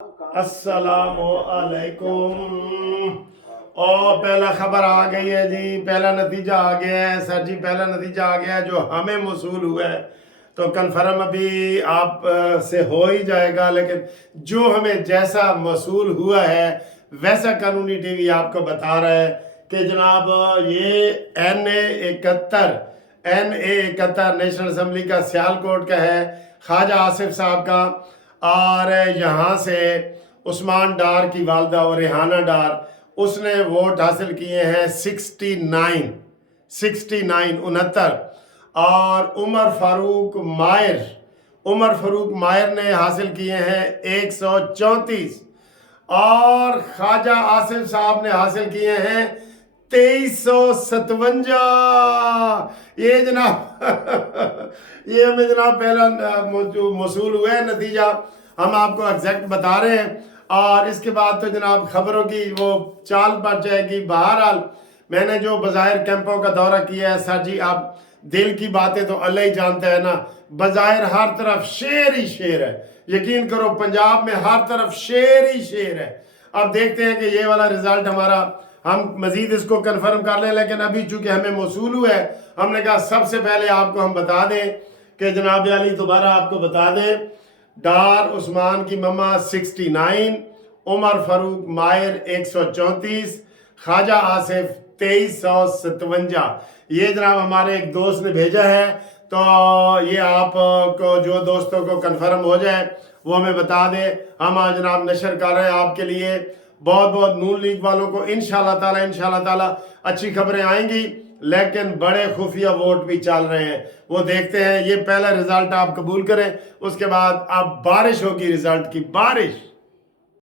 अस्सलाम वालेकुम। और पहला खबर आ गई है जी, पहला नतीजा आ गया है सर जी, पहला नतीजा आ गया है जो हमें मौसूल हुआ है। तो कन्फर्म अभी आप से हो ही जाएगा, लेकिन जो हमें जैसा मौसूल हुआ है वैसा कानूनी टीवी आपको बता रहा है कि जनाब ये NA71 नेशनल असम्बली का सियालकोट का है, ख्वाजा आसिफ साहब का। और यहाँ से उस्मान डार की वालदा और रेहाना डार, उसने वोट हासिल किए हैं 69 और उमर फारूक मायर ने हासिल किए हैं 134 और ख्वाजा आसिफ साहब ने हासिल किए हैं 2357। ये जनाब ये हमें जनाब पहला मौसूल हुआ है नतीजा, हम आपको एग्जैक्ट बता रहे हैं। और इसके बाद तो जनाब खबरों की वो चाल पड़ जाएगी। बहरहाल मैंने जो बज़ाहिर कैंपों का दौरा किया है सर जी, आप दिल की बातें तो अल्लाह ही जानता है ना। बज़ाहिर हर तरफ शेर ही शेर है, यकीन करो पंजाब में हर तरफ शेर ही शेर है। अब देखते हैं कि ये वाला रिजल्ट हमारा, हम मजीद इसको कंफर्म कर लें, लेकिन अभी चूंकि हमें मौसूल हुआ है, हमने कहा सबसे पहले आपको हम बता दें कि जनाब अली दोबारा आपको बता दें, डार उस्मान की मम्मा 69, उमर फारूक मायर 134, ख्वाजा आसिफ 2357। ये जनाब हमारे एक दोस्त ने भेजा है, तो ये आपको जो दोस्तों को कंफर्म हो जाए वो हमें बता दें। हम आज जनाब नशर कर रहे हैं आपके लिए। बहुत बहुत नून लीग वालों को इंशाल्लाह ताला अच्छी खबरें आएंगी, लेकिन बड़े खुफिया वोट भी चल रहे हैं, वो देखते हैं। ये पहला रिजल्ट आप कबूल करें, उसके बाद अब बारिश होगी, रिजल्ट की बारिश।